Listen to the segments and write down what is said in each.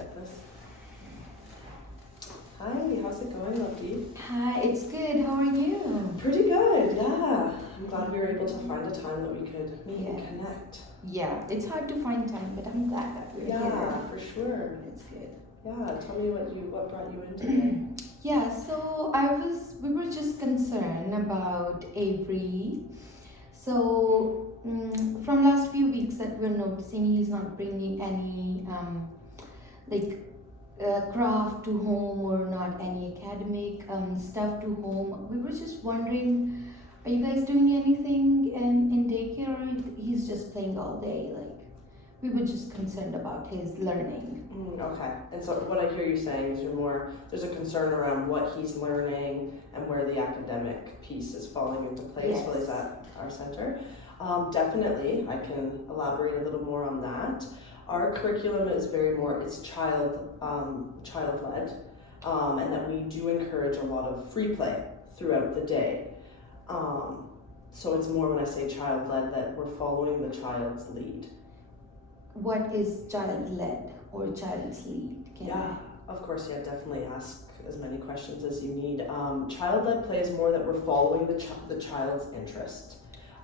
get this. Hi, how's it going, Loki? Hi, it's good. How are you? Pretty good, yeah. I'm glad we were able to find a time that we could meet and connect. Yeah, it's hard to find time, but I'm glad that we're here. Yeah, for sure. It's good. Yeah, tell me what brought you in today. Yeah, so we were just concerned about Avery. So from last few weeks that we're noticing he's not bringing any craft to home or not any academic stuff to home. We were just wondering, are you guys doing anything in daycare, or he's just playing all day? Like, we were just concerned about his learning. Okay, and so what I hear you saying is there's a concern around what he's learning and where the academic piece is falling into place while he's at our center. Definitely, I can elaborate a little more on that. Our curriculum is it's child-led, and that we do encourage a lot of free play throughout the day. So it's more, when I say child-led, that we're following the child's lead. What is child-led or child's lead? Of course, definitely ask as many questions as you need. Child-led play is more that we're following the child's interest.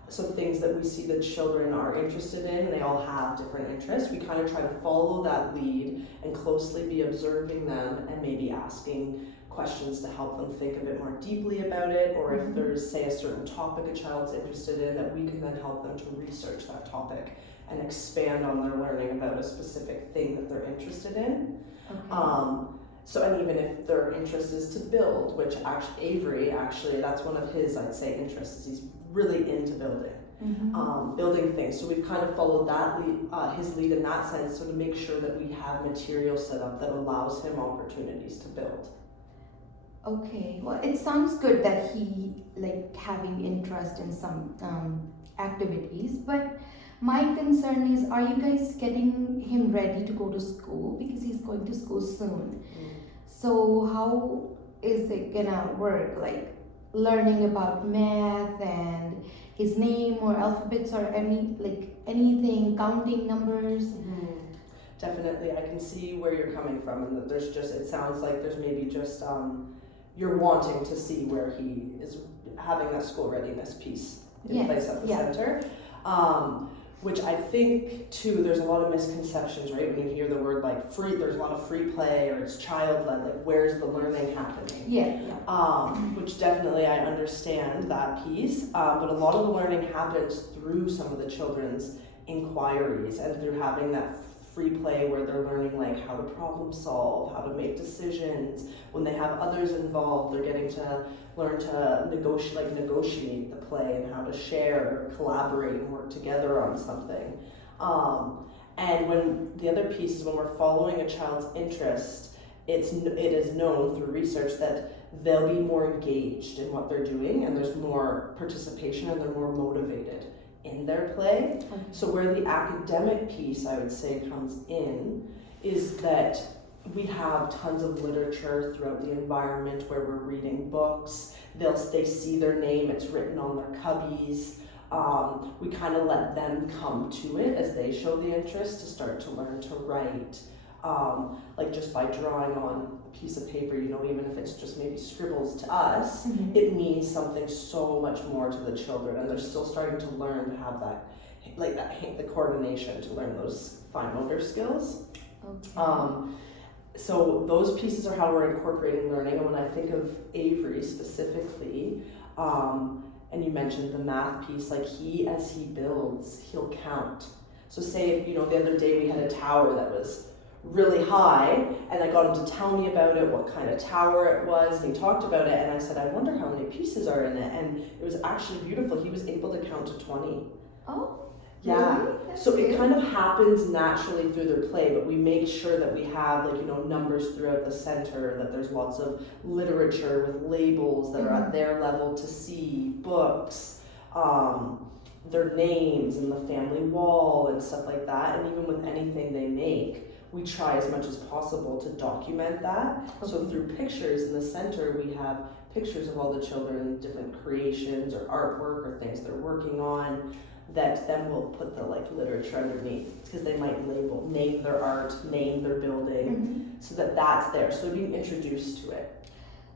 So things that we see the children are interested in, they all have different interests. We kind of try to follow that lead and closely be observing them and maybe asking questions to help them think a bit more deeply about it, or if there's, say, a certain topic a child's interested in, that we can then help them to research that topic and expand on their learning about a specific thing that they're interested in. And even if their interest is to build, which Avery, that's one of his, I'd say, interests. He's really into building, building things. So we've kind of followed that lead, his lead in that sense, so to make sure that we have material set up that allows him opportunities to build. Okay, well, it sounds good that he having interest in some activities, but my concern is, are you guys getting him ready to go to school? Because he's going to school soon. So how is it gonna work? Like learning about math and his name or alphabets or anything, counting numbers? Definitely, I can see where you're coming from, and that it sounds like there's maybe just you're wanting to see where he is having that school readiness piece in place at the center. Which I think too, there's a lot of misconceptions, right? When you hear the word free, there's a lot of free play, or it's child-led, where's the learning happening? Which definitely I understand that piece, but a lot of the learning happens through some of the children's inquiries and through having that free play where they're learning how to problem solve, how to make decisions. When they have others involved, they're getting to learn to negotiate the play and how to share, collaborate, and work together on something. And when the other piece is when we're following a child's interest, it is known through research that they'll be more engaged in what they're doing, and there's more participation, and they're more motivated in their play. So where the academic piece, I would say, comes in is that we have tons of literature throughout the environment where we're reading books. They see their name, it's written on their cubbies. We kind of let them come to it as they show the interest to start to learn to write. Just by drawing on a piece of paper, even if it's just maybe scribbles to us, it means something so much more to the children, and they're still starting to learn to have the coordination to learn those fine motor skills. So those pieces are how we're incorporating learning. And when I think of Avery specifically, and you mentioned the math piece, as he builds, he'll count. So say, the other day we had a tower that was really high, and I got him to tell me about it, what kind of tower it was, and he talked about it, and I said, I wonder how many pieces are in it, and it was actually beautiful. He was able to count to 20. Oh, yeah. Really? So it kind of happens naturally through their play, but we make sure that we have numbers throughout the center, that there's lots of literature with labels that are at their level to see, books, their names and the family wall and stuff like that, and even with anything they make, we try as much as possible to document that. So through pictures in the center, we have pictures of all the children, different creations or artwork or things they're working on. that then we'll put the like literature underneath, because they might name their art, name their building, so that that's there, so they're being introduced to it.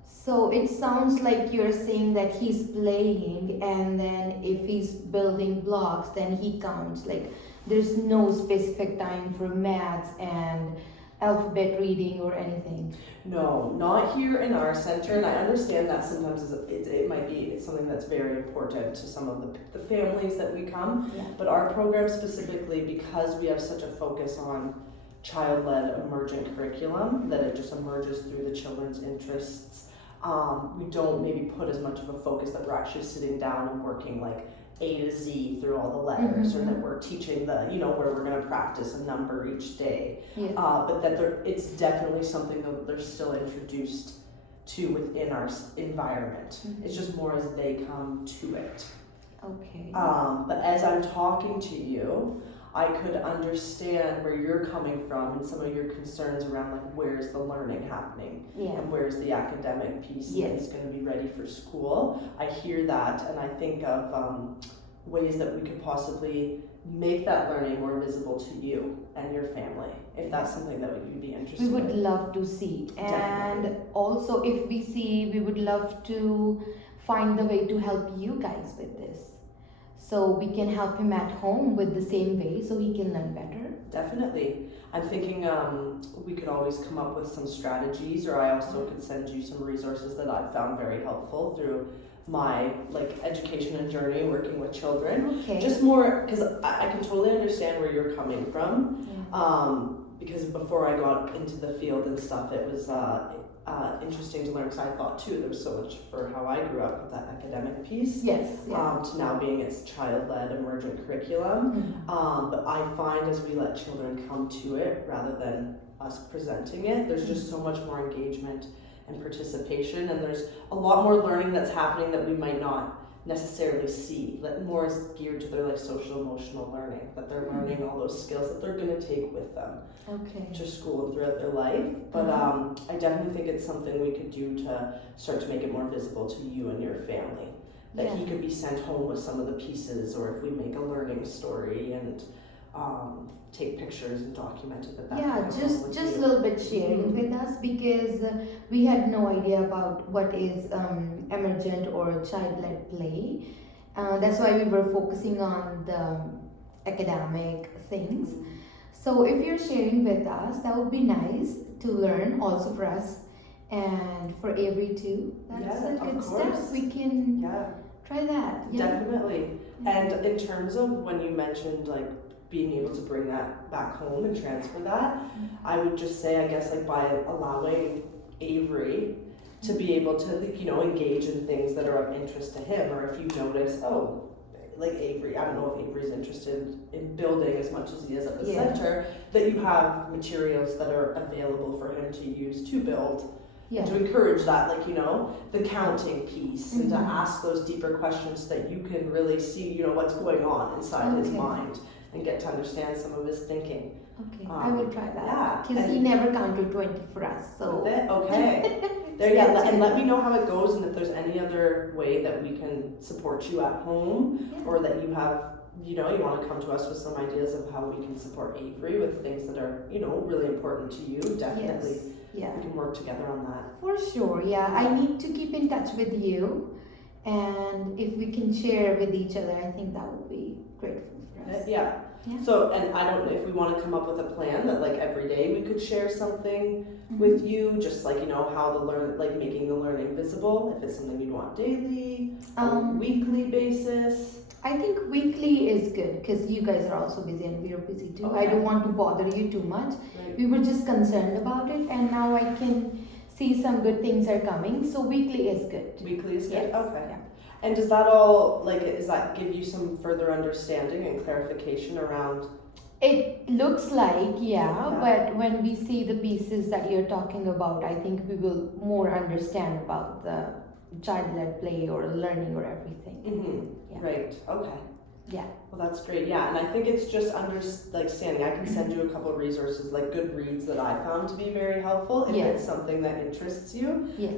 So it sounds like you're saying that he's playing, and then if he's building blocks, then he counts. Like there's no specific time for maths and alphabet reading or anything. No, not here in our center, and I understand that sometimes it might be something that's very important to some of the families that we come, Yeah. but our program specifically, because we have such a focus on child-led emergent curriculum, that it just emerges through the children's interests, we don't maybe put as much of a focus that we're actually sitting down and working like A to Z through all the letters, or that we're teaching where we're going to practice a number each day. Yeah. But that it's definitely something that they're still introduced to within our environment. It's just more as they come to it. Okay. But as I'm talking to you, I could understand where you're coming from and some of your concerns around like where's the learning happening, Yeah. and where's the academic piece Yes. that is going to be ready for school. I hear that, and I think of ways that we could possibly make that learning more visible to you and your family, if that's something that you'd be interested We would in. love to see. And Definitely. also, if we see, we would love to find the way to help you guys with this. So we can help him at home with the same way so he can learn better. Definitely. I'm thinking we could always come up with some strategies, or I also could send you some resources that I've found very helpful through my like education and journey working with children. Okay. Just more, because I can totally understand where you're coming from. Yeah. Because before I got into the field and stuff, it was interesting to learn, because I thought too there was so much for how I grew up with that academic piece. Yes. Yeah. To now being its child-led emergent curriculum. But I find as we let children come to it rather than us presenting it, there's just so much more engagement and participation, and there's a lot more learning that's happening that we might not necessarily see, that more is geared to their like social emotional learning, that they're learning all those skills that they're going to take with them Okay. to school and throughout their life. But I definitely think it's something we could do to start to make it more visible to you and your family, that Yeah. he could be sent home with some of the pieces, or if we make a learning story and take pictures and document it, that Yeah, can come just with a you. little bit sharing with us, because we had no idea about what is emergent or child-led play. That's why we were focusing on the academic things. So if you're sharing with us, that would be nice to learn also for us and for Avery too. That's Yeah, a of good course. step. We can Yeah, try that. Yeah. definitely. And in terms of when you mentioned like being able to bring that back home and transfer that, I would just say, I guess, like by allowing Avery to be able to, engage in things that are of interest to him, or if you notice, like Avery, I don't know if Avery's interested in building as much as he is at the Yeah. center, that you have materials that are available for him to use to build. Yeah. To encourage that, the counting piece, and to Mhm. ask those deeper questions so that you can really see, what's going on inside his Okay. mind and get to understand some of his thinking. Okay, I will try Yeah, that. Because he and- never counted 20 for us, so. With it? Okay. There, yeah, and let me know how it goes, and if there's any other way that we can support you at home, Yeah. or that you have, you want to come to us with some ideas of how we can support Avery with things that are, really important to you. Definitely, Yes. Yeah. we can work together on that. For sure, yeah. I need to keep in touch with you, and if we can share with each other, I think that would be grateful for us. Yeah. Yeah. So, and I don't know if we want to come up with a plan that every day we could share something with you, just how the making the learning visible, if it's something you want daily, weekly basis. I think weekly is good because you guys are also busy and we are busy too. I Okay. don't want to bother you too much. Right. We were just concerned about it, and now I can see some good things are coming. So weekly is good. Weekly is good? Yes. Okay. Yeah. And does that all, does that give you some further understanding and clarification around? It looks like, yeah, Okay. but when we see the pieces that you're talking about, I think we will more understand about the child-led play or learning or everything. Mm-hmm. Yeah. Right, okay. Yeah. Well, that's great, yeah, and I think it's just understanding. I can send you a couple resources, like good reads that I found to be very helpful if Yeah. it's something that interests you. Yes.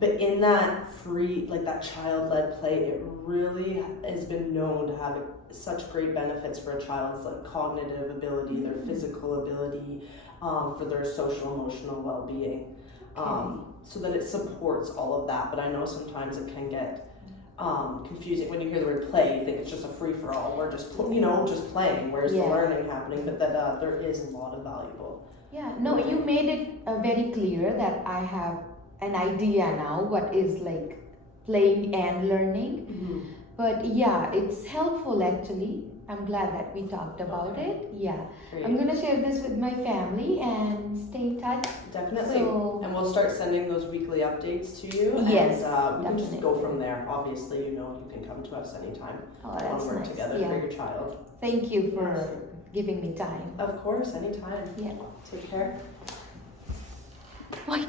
But in that free, like that child-led play, it really has been known to have such great benefits for a child's like cognitive ability, their physical ability, for their social emotional well-being. So that it supports all of that. But I know sometimes it can get confusing when you hear the word play. You think it's just a free-for-all. We're just just playing. Where's the learning happening? But that there is a lot of valuable. Yeah, no, you made it very clear that I have an idea now what is like playing and learning. But yeah, it's helpful actually. I'm glad that we talked about it. Yeah, Great. I'm gonna share this with my family and stay in touch. Definitely. So, And we'll start sending those weekly updates to you. Yes, And we can just go definitely. from there. Obviously, you can come to us anytime. oh, I want that's to work nice. together Yeah, for your child. thank you for giving me time. Of course, anytime. Yeah. Take care. Wait.